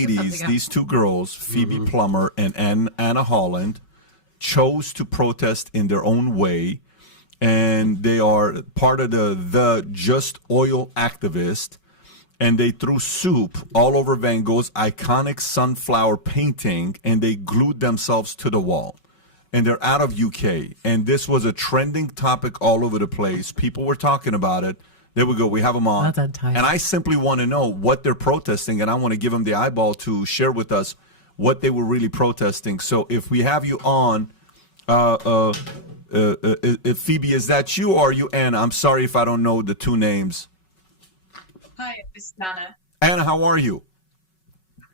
ladies, these two girls, Phoebe Plummer and Anna Holland, chose to protest in their own way, and they are part of the Just Oil activist, and they threw soup all over Van Gogh's iconic sunflower painting, and they glued themselves to the wall. And they're out of UK, and this was a trending topic all over the place. People were talking about it. There we go. We have them on. And I simply want to know what they're protesting, and I want to give them the eyeball to share with us what they were really protesting. So if we have you on, if Phoebe, is that you or are you Anna? I'm sorry if I don't know the two names. Hi, this is Anna. Anna, how are you?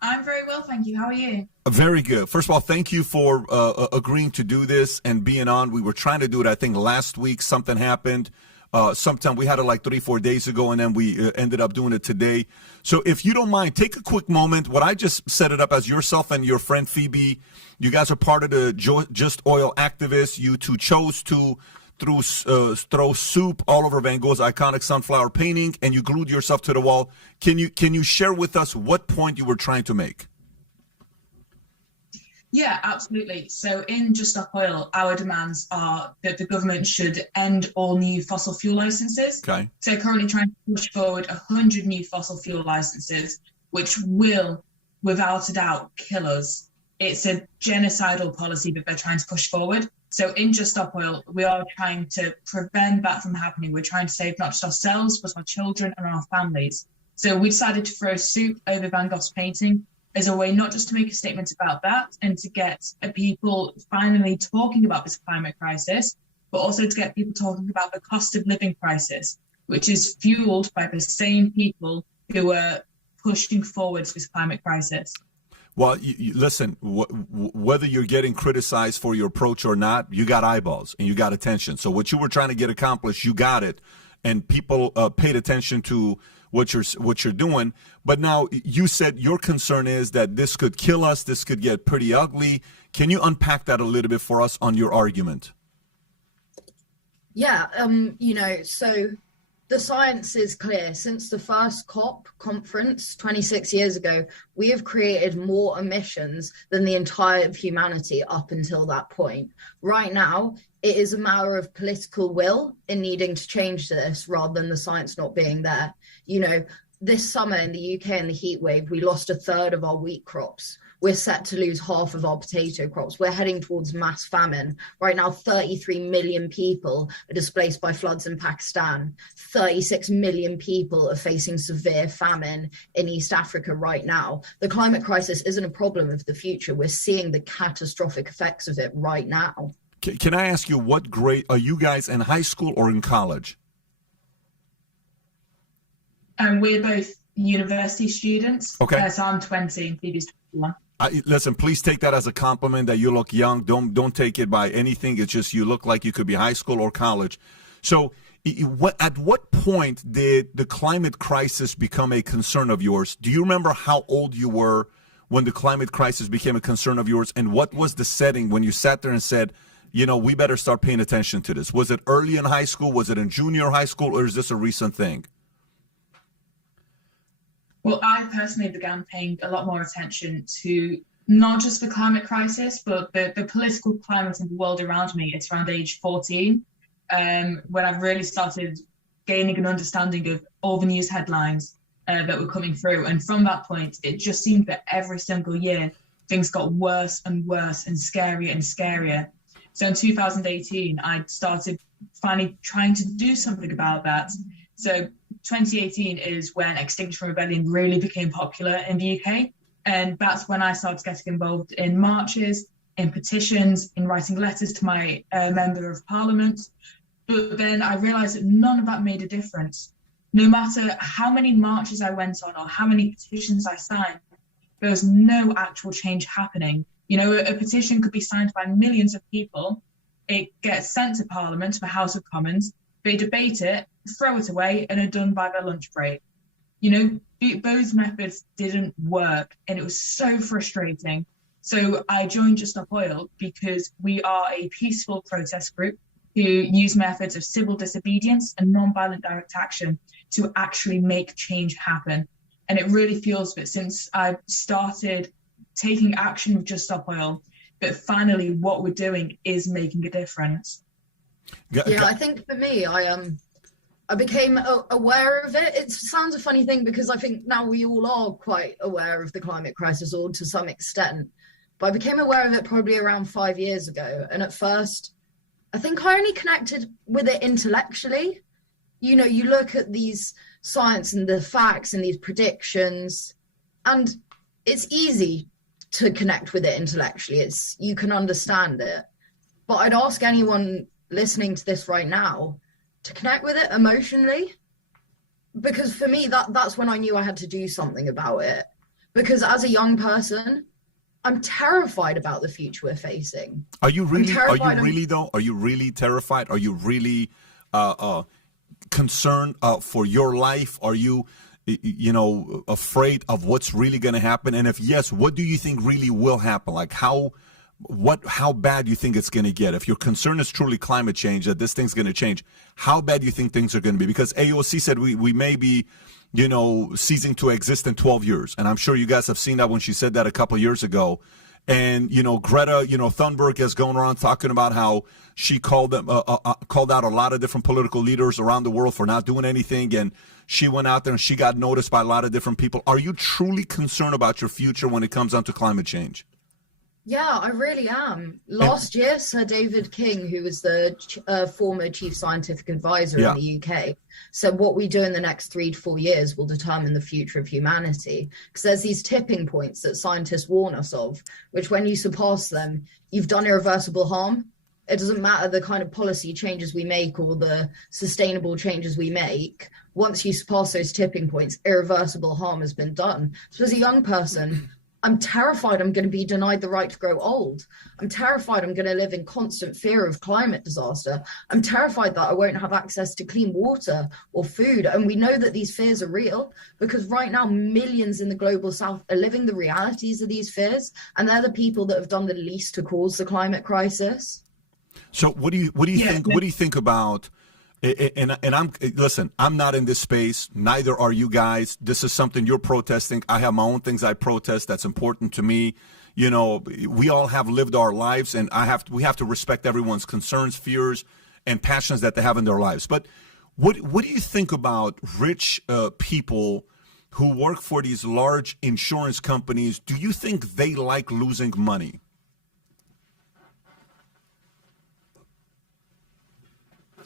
I'm very well, thank you. How are you? Very good. First of all, thank you for agreeing to do this and being on. We were trying to do it, I think, last week. Something happened. Sometime we had it like 3-4 days ago, and then we ended up doing it today. So if you don't mind, take a quick moment. What I just set it up as yourself and your friend Phoebe. You guys are part of the Just Oil activists. You two chose to throw soup all over Van Gogh's iconic sunflower painting, and you glued yourself to the wall. Can you share with us what point you were trying to make? Yeah, absolutely. So in Just Stop Oil, our demands are that the government should end all new fossil fuel licenses. Okay. So currently trying to push forward 100 new fossil fuel licenses, which will, without a doubt, kill us. It's a genocidal policy that they're trying to push forward. So in Just Stop Oil, we are trying to prevent that from happening. We're trying to save not just ourselves, but our children and our families. So we decided to throw soup over Van Gogh's painting as a way not just to make a statement about that and to get people finally talking about this climate crisis, but also to get people talking about the cost of living crisis, which is fueled by the same people who are pushing forward this climate crisis. Well, listen, whether you're getting criticized for your approach or not, you got eyeballs and you got attention. So what you were trying to get accomplished, you got it. And people paid attention to what you're doing. But now you said your concern is that this could kill us. This could get pretty ugly. Can you unpack that a little bit for us on your argument? Yeah, so the science is clear. Since the first COP conference 26 years ago, we have created more emissions than the entire of humanity up until that point. Right now, it is a matter of political will in needing to change this rather than the science not being there. This summer in the UK in the heat wave, we lost a third of our wheat crops. We're set to lose half of our potato crops. We're heading towards mass famine. Right now, 33 million people are displaced by floods in Pakistan. 36 million people are facing severe famine in East Africa right now. The climate crisis isn't a problem of the future. We're seeing the catastrophic effects of it right now. Can I ask you, what grade are you guys, in high school or in college? We're both university students. Okay. So I'm 20 and Phoebe's 21. Listen, please take that as a compliment that you look young. Don't take it by anything. It's just you look like you could be high school or college. So at what point did the climate crisis become a concern of yours? Do you remember how old you were when the climate crisis became a concern of yours? And what was the setting when you sat there and said, we better start paying attention to this? Was it early in high school? Was it in junior high school? Or is this a recent thing? Well, I personally began paying a lot more attention to not just the climate crisis, but the political climate in the world around me. It's around age 14, when I've really started gaining an understanding of all the news headlines that were coming through. And from that point, it just seemed that every single year, things got worse and worse and scarier and scarier. So in 2018, I started finally trying to do something about that. So 2018 is when Extinction Rebellion really became popular in the UK. And that's when I started getting involved in marches, in petitions, in writing letters to my member of parliament. But then I realized that none of that made a difference. No matter how many marches I went on or how many petitions I signed, there was no actual change happening. A petition could be signed by millions of people. It gets sent to Parliament, to the House of Commons. They debate it, throw it away, and are done by their lunch break. Those methods didn't work, and it was so frustrating. So I joined Just Stop Oil because we are a peaceful protest group who use methods of civil disobedience and non-violent direct action to actually make change happen. And it really feels that since I started taking action with Just Stop Oil, that finally what we're doing is making a difference. Yeah, I think for me, I became aware of it. It sounds a funny thing because I think now we all are quite aware of the climate crisis, or to some extent. But I became aware of it probably around 5 years ago. And at first, I think I only connected with it intellectually. You know, you look at these science and the facts and these predictions, and it's easy to connect with it intellectually. You can understand it. But I'd ask anyone listening to this right now to connect with it emotionally, because for me that's when I knew I had to do something about it. Because as a young person, I'm terrified about the future we're facing. Are you really though? Are you really terrified? Are you really concerned for your life? Are you afraid of what's really going to happen? And if yes, what do you think really will happen? Like how bad do you think it's going to get? If your concern is truly climate change, that this thing's going to change, how bad do you think things are going to be? Because AOC said we may be, ceasing to exist in 12 years. And I'm sure you guys have seen that when she said that a couple of years ago. And, Greta, Thunberg has gone around talking about how she called out a lot of different political leaders around the world for not doing anything. And she went out there and she got noticed by a lot of different people. Are you truly concerned about your future when it comes down to climate change? Yeah, I really am. Last year, Sir David King, who was the former chief scientific advisor in the UK, said what we do in the next 3 to 4 years will determine the future of humanity. Because there's these tipping points that scientists warn us of, which when you surpass them, you've done irreversible harm. It doesn't matter the kind of policy changes we make or the sustainable changes we make. Once you surpass those tipping points, irreversible harm has been done. So as a young person, I'm terrified I'm going to be denied the right to grow old. I'm terrified I'm going to live in constant fear of climate disaster. I'm terrified that I won't have access to clean water or food. And we know that these fears are real because right now millions in the global south are living the realities of these fears. And they're the people that have done the least to cause the climate crisis. So what do you think? What do you think about? And I'm not in this space. Neither are you guys. This is something you're protesting. I have my own things I protest. That's important to me. We all have lived our lives, and we have to respect everyone's concerns, fears, and passions that they have in their lives. But what do you think about rich people who work for these large insurance companies? Do you think they like losing money?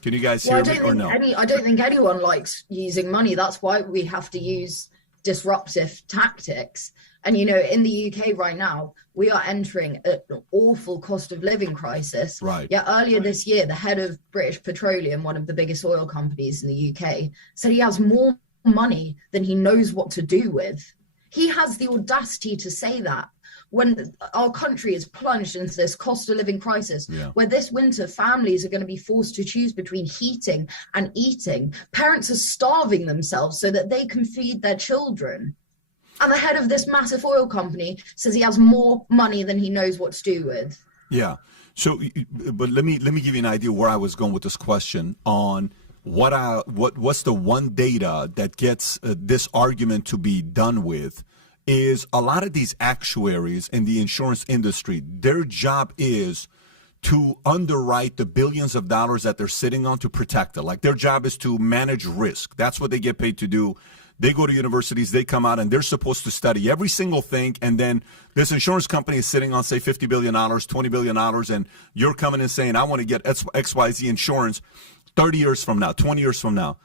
Can you guys hear me or no? I don't think anyone likes using money. That's why we have to use disruptive tactics. And, in the UK right now, we are entering an awful cost of living crisis. Right. Yeah, earlier this year, the head of British Petroleum, one of the biggest oil companies in the UK, said he has more money than he knows what to do with. He has the audacity to say that. When our country is plunged into this cost of living crisis, where this winter families are going to be forced to choose between heating and eating. Parents are starving themselves so that they can feed their children. And the head of this massive oil company says he has more money than he knows what to do with. Yeah. So, but let me give you an idea where I was going with this question on what's the one data that gets this argument to be done with. Is a lot of these actuaries in the insurance industry, their job is to underwrite the billions of dollars that they're sitting on to protect it. Like their job is to manage risk. That's what they get paid to do. They go to universities, they come out, and they're supposed to study every single thing. And then this insurance company is sitting on, say, $50 billion, $20 billion, and you're coming and saying, I want to get XYZ insurance 30 years from now, 20 years from now.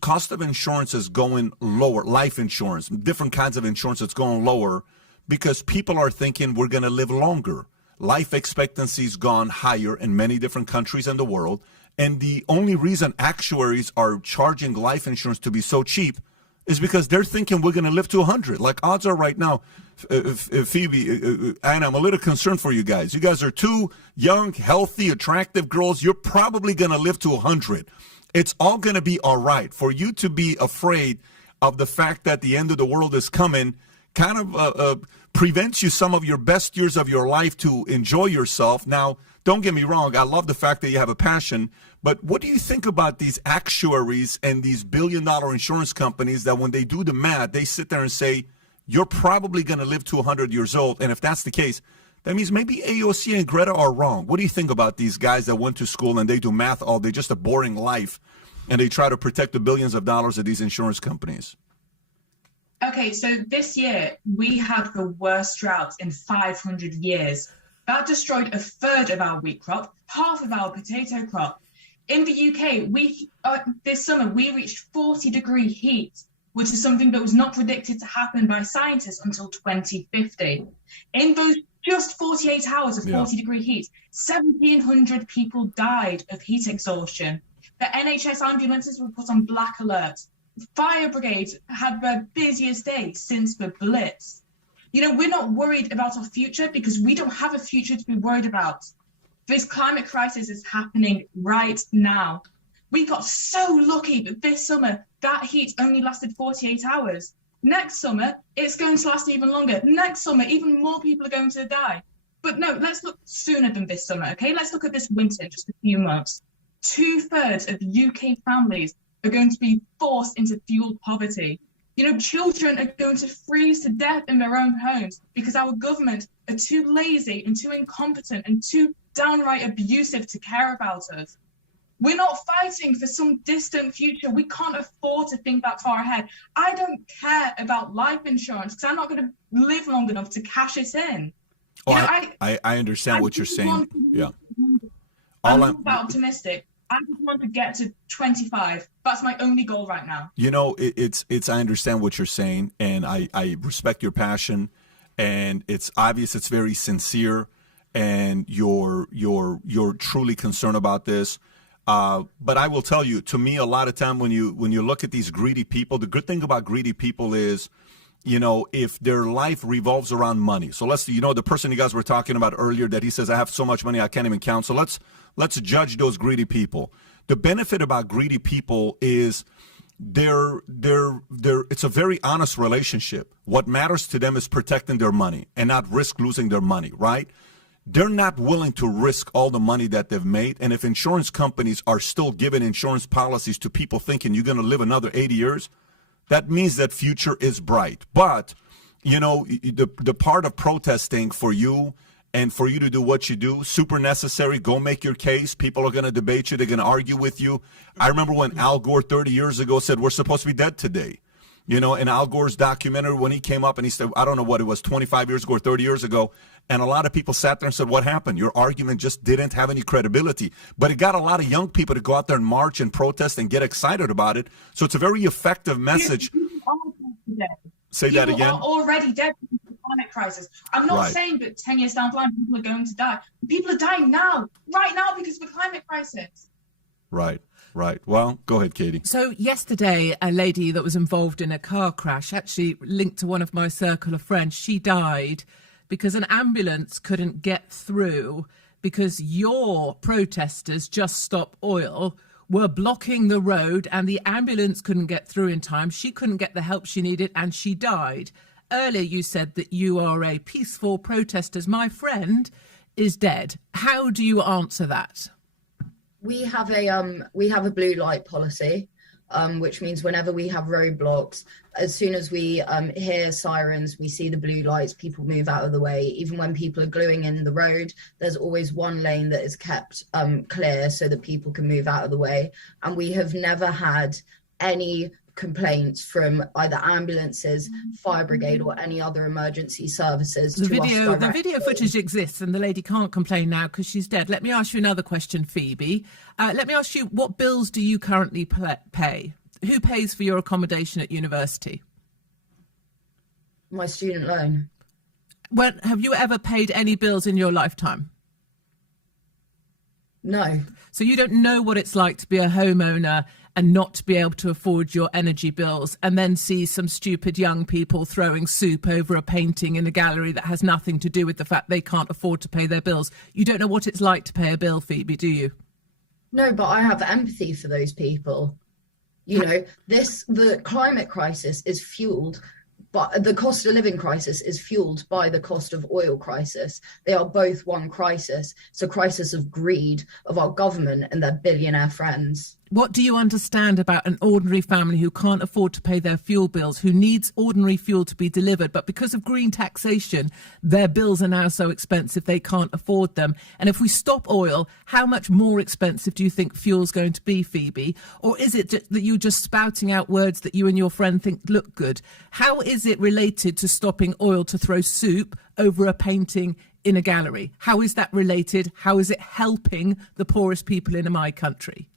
Cost of insurance is going lower. Life insurance, different kinds of insurance, it's going lower because people are thinking we're going to live longer. Life expectancy's gone higher in many different countries in the world. And the only reason actuaries are charging life insurance to be so cheap is because they're thinking we're going to live to 100. Like odds are right now, Phoebe, and I'm a little concerned for you guys. You guys are two young, healthy, attractive girls. You're probably going to live to 100. It's all going to be all right. For you to be afraid of the fact that the end of the world is coming kind of prevents you some of your best years of your life to enjoy yourself. Now, don't get me wrong, I love the fact that you have a passion, but what do you think about these actuaries and these billion-dollar insurance companies that when they do the math, they sit there and say, you're probably going to live to 100 years old, and if that's the case, that means maybe AOC and Greta are wrong. What do you think about these guys that went to school and they do math all day, just a boring life, and they try to protect the billions of dollars of these insurance companies? Okay, so this year we had the worst drought in 500 years. That destroyed a third of our wheat crop, half of our potato crop. In the UK, this summer we reached 40-degree heat, which is something that was not predicted to happen by scientists until 2050. In those just 48 hours of 40-degree heat, 1,700 people died of heat exhaustion. The NHS ambulances were put on black alert. Fire brigades had their busiest day since the Blitz. You know, we're not worried about our future because we don't have a future to be worried about. This climate crisis is happening right now. We got so lucky that this summer, that heat only lasted 48 hours. Next summer, it's going to last even longer. Next summer, even more people are going to die. But no, let's look sooner than this summer, okay? Let's look at this winter in just a few months. 2/3 of UK families are going to be forced into fuel poverty. You know, children are going to freeze to death in their own homes because our government are too lazy and too incompetent and too downright abusive to care about us. We're not fighting for some distant future. We can't afford to think that far ahead. I don't care about life insurance because I'm not going to live long enough to cash it in. Oh, you know, I understand what you're saying. Yeah. I'm not that optimistic. I just want to get to 25. That's my only goal right now. You know, it's I understand what you're saying, and I respect your passion, and it's obvious, it's very sincere, and you're truly concerned about this. But I will tell you, to me, a lot of time when you look at these greedy people, the good thing about greedy people is, you know, if their life revolves around money. So let's, you know, the person you guys were talking about earlier that he says, I have so much money I can't even count. So let's judge those greedy people. The benefit about greedy people is it's a very honest relationship. What matters to them is protecting their money and not risk losing their money, right? They're not willing to risk all the money that they've made. And if insurance companies are still giving insurance policies to people thinking you're going to live another 80 years, that means that future is bright. But, you know, the part of protesting for you and for you to do what you do, super necessary. Go make your case. People are going to debate you. They're going to argue with you. I remember when Al Gore 30 years ago said, we're supposed to be dead today. You know, in Al Gore's documentary, when he came up and he said, I don't know what it was, 25 years ago or 30 years ago, and a lot of people sat there and said, what happened? Your argument just didn't have any credibility. But it got a lot of young people to go out there and march and protest and get excited about it. So it's a very effective message. Say that again. People are already dead because of the climate crisis. I'm not saying that 10 years down the line, people are going to die. People are dying now, right now, because of the climate crisis. Right. Right. Well, go ahead, Katie. So yesterday, a lady that was involved in a car crash, actually linked to one of my circle of friends, she died because an ambulance couldn't get through because your protesters, Just Stop Oil, were blocking the road and the ambulance couldn't get through in time. She couldn't get the help she needed and she died. Earlier, you said that you are a peaceful protester. My friend is dead. How do you answer that? We have a blue light policy, which means whenever we have roadblocks, as soon as we hear sirens, we see the blue lights, people move out of the way. Even when people are gluing in the road, there's always one lane that is kept clear so that people can move out of the way. And we have never had any complaints from either ambulances, fire brigade, or any other emergency services. The video footage exists, and the lady can't complain now because she's dead. Let me ask you another question, Phoebe. Let me ask you, what bills do you currently pay? Who pays for your accommodation at university? My student loan. When have you ever paid any bills in your lifetime? No. So you don't know what it's like to be a homeowner and not to be able to afford your energy bills, and then see some stupid young people throwing soup over a painting in a gallery that has nothing to do with the fact they can't afford to pay their bills. You don't know what it's like to pay a bill, Phoebe, do you? No, but I have empathy for those people. You know, the climate crisis is fueled but the cost of living crisis is fueled by the cost of oil crisis. They are both one crisis. It's a crisis of greed of our government and their billionaire friends. What do you understand about an ordinary family who can't afford to pay their fuel bills, who needs ordinary fuel to be delivered, but because of green taxation, their bills are now so expensive they can't afford them? And if we stop oil, how much more expensive do you think fuel's going to be, Phoebe? Or is it that you're just spouting out words that you and your friend think look good? How is it related to stopping oil to throw soup over a painting in a gallery? How is that related? How is it helping the poorest people in my country?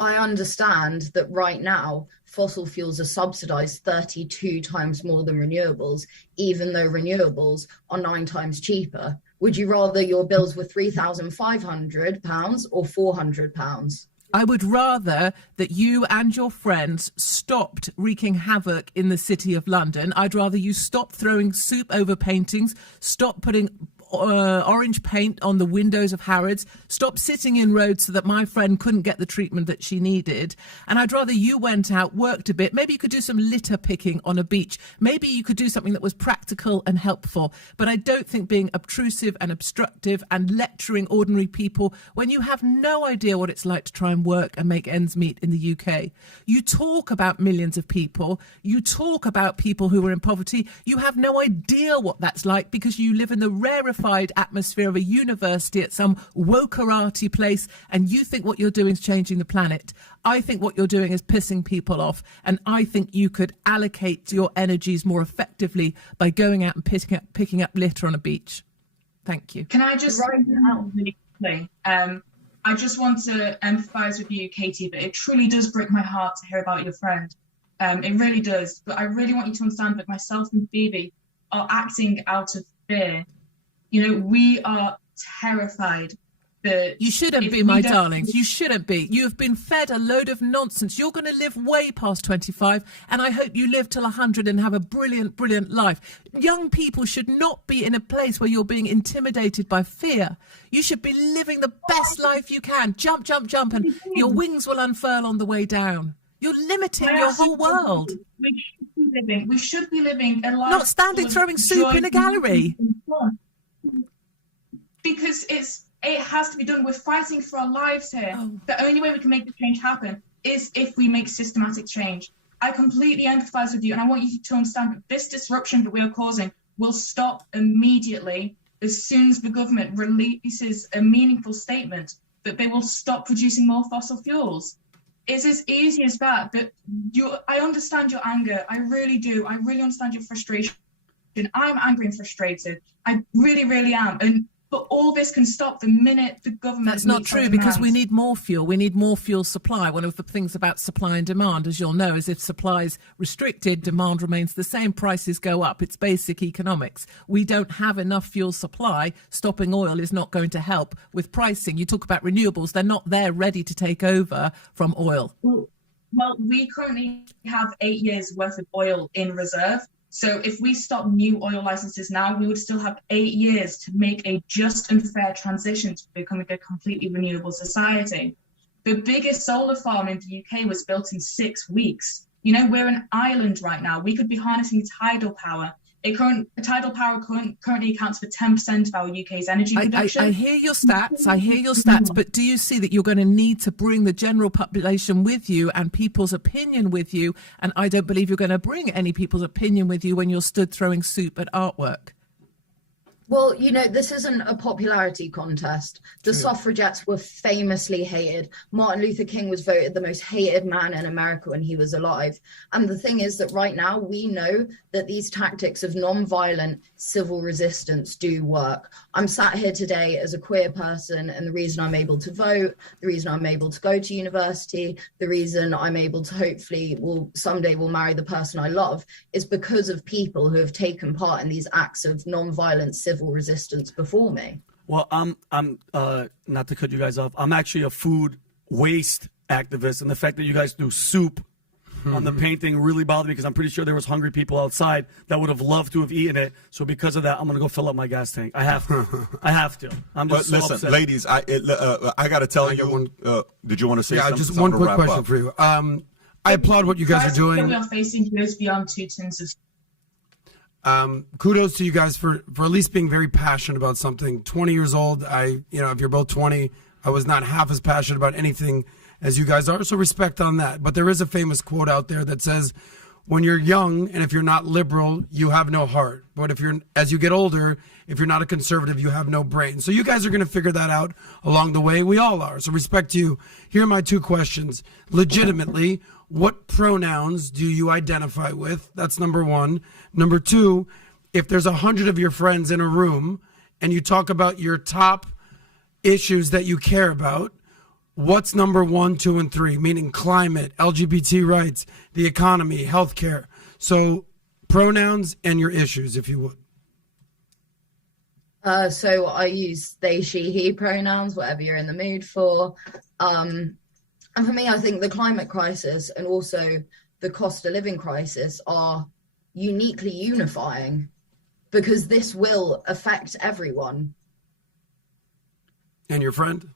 I understand that right now fossil fuels are subsidized 32 times more than renewables, even though renewables are 9 times cheaper. Would you rather your bills were £3,500 or £400? I would rather that you and your friends stopped wreaking havoc in the city of London. I'd rather you stop throwing soup over paintings, stop putting orange paint on the windows of Harrods, stop sitting in roads so that my friend couldn't get the treatment that she needed. And I'd rather you went out, worked a bit. Maybe you could do some litter picking on a beach. Maybe you could do something that was practical and helpful. But I don't think being obtrusive and obstructive and lecturing ordinary people when you have no idea what it's like to try and work and make ends meet in the UK. You talk about millions of people. You talk about people who are in poverty. You have no idea what that's like because you live in the rarefied atmosphere of a university at some wokerati place, and you think what you're doing is changing the planet. I think what you're doing is pissing people off, and I think you could allocate your energies more effectively by going out and picking up litter on a beach. Thank you. Can I just out really quickly? I just want to empathise with you, Katie, but it truly does break my heart to hear about your friend. It really does. But I really want you to understand that myself and Phoebe are acting out of fear. You know, we are terrified that... You shouldn't be, my darlings. You shouldn't be. You have been fed a load of nonsense. You're going to live way past 25, and I hope you live till 100 and have a brilliant, brilliant life. Young people should not be in a place where you're being intimidated by fear. You should be living the best life you can. Jump, jump, jump, and your wings will unfurl on the way down. You're limiting your whole world. We should be living a life... Not standing throwing soup in a gallery. Because it has to be done. We're fighting for our lives here. Oh. The only way we can make the change happen is if we make systematic change. I completely empathise with you, and I want you to understand that this disruption that we are causing will stop immediately as soon as the government releases a meaningful statement that they will stop producing more fossil fuels. It's as easy as that. I understand your anger. I really do. I really understand your frustration. I'm angry and frustrated. I really, really am. But all this can stop the minute the government... That's not true, because we need more fuel. We need more fuel supply. One of the things about supply and demand, as you'll know, is if supply is restricted, demand remains the same, prices go up. It's basic economics. We don't have enough fuel supply. Stopping oil is not going to help with pricing. You talk about renewables. They're not there ready to take over from oil. Well, we currently have 8 years worth of oil in reserve. So if we stop new oil licenses now, we would still have 8 years to make a just and fair transition to becoming a completely renewable society. The biggest solar farm in the UK was built in 6 weeks. You know, we're an island right now. We could be harnessing tidal power. Tidal power currently accounts for 10% of our UK's energy production. I hear your stats, but do you see that you're going to need to bring the general population with you and people's opinion with you? And I don't believe you're going to bring any people's opinion with you when you're stood throwing soup at artwork. Well, you know, this isn't a popularity contest. The suffragettes were famously hated. Martin Luther King was voted the most hated man in America when he was alive. And the thing is that right now we know that these tactics of non-violent civil resistance do work. I'm sat here today as a queer person, and the reason I'm able to vote, the reason I'm able to go to university, the reason I'm able to hopefully someday will marry the person I love is because of people who have taken part in these acts of non-violent civil resistance before me. Well, I'm not to cut you guys off, I'm actually a food waste activist, and the fact that you guys do soup on the painting really bothered me because I'm pretty sure there was hungry people outside that would have loved to have eaten it. So because of that, I'm gonna go fill up my gas tank. I have to. I have to. I'm just so listen, upset. ladies. I got to tell you. Did you want to say something? Yeah, just one quick question for you. I applaud what you guys are doing. We are facing goes beyond 2 tons of Kudos to you guys for at least being very passionate about something. 20 years old, if you're both 20, I was not half as passionate about anything as you guys are, so respect on that. But there is a famous quote out there that says, when you're young and if you're not liberal, you have no heart. But as you get older, if you're not a conservative, you have no brain. So you guys are going to figure that out along the way. We all are. So respect to you. Here are my two questions. Legitimately, what pronouns do you identify with? That's number one. Number two, if there's 100 of your friends in a room and you talk about your top issues that you care about, what's number 1, 2, and 3? Meaning climate, LGBT rights, the economy, healthcare. So pronouns and your issues, if you would. So I use they, she, he pronouns, whatever you're in the mood for. And for me, I think the climate crisis and also the cost of living crisis are uniquely unifying because this will affect everyone. And your friend?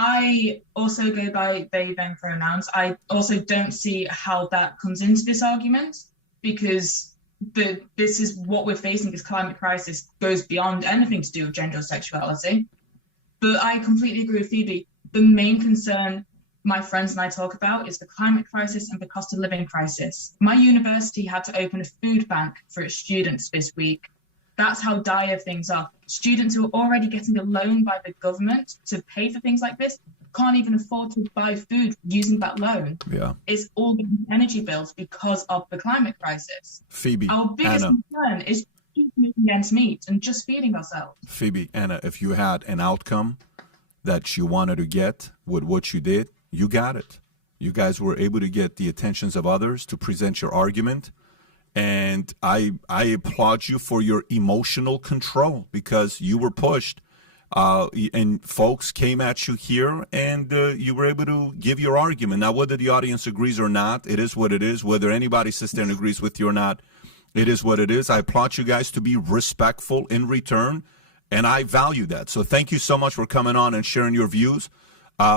I also go by they, them pronouns. I also don't see how that comes into this argument because this is what we're facing. This climate crisis goes beyond anything to do with gender or sexuality. But I completely agree with Phoebe. The main concern my friends and I talk about is the climate crisis and the cost of living crisis. My university had to open a food bank for its students this week. That's how dire things are. Students who are already getting a loan by the government to pay for things like this can't even afford to buy food using that loan. Yeah. It's all the energy bills because of the climate crisis. Phoebe, Our biggest Anna. concern is making ends meet and just feeding ourselves. Phoebe, Anna, if you had an outcome that you wanted to get with what you did, you got it. You guys were able to get the attentions of others to present your argument. And I applaud you for your emotional control because you were pushed and folks came at you here and you were able to give your argument. Now, whether the audience agrees or not, it is what it is. Whether anybody sits there and agrees with you or not, it is what it is. I applaud you guys to be respectful in return, and I value that. So thank you so much for coming on and sharing your views.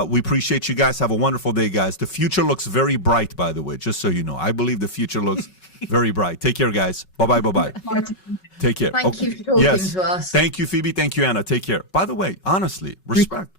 We appreciate you guys. Have a wonderful day, guys. The future looks very bright, by the way, just so you know. I believe the future looks very bright. Take care, guys. Bye-bye, bye-bye. Take care. Thank you for talking to us. Thank you, Phoebe. Thank you, Anna. Take care. By the way, honestly, respect,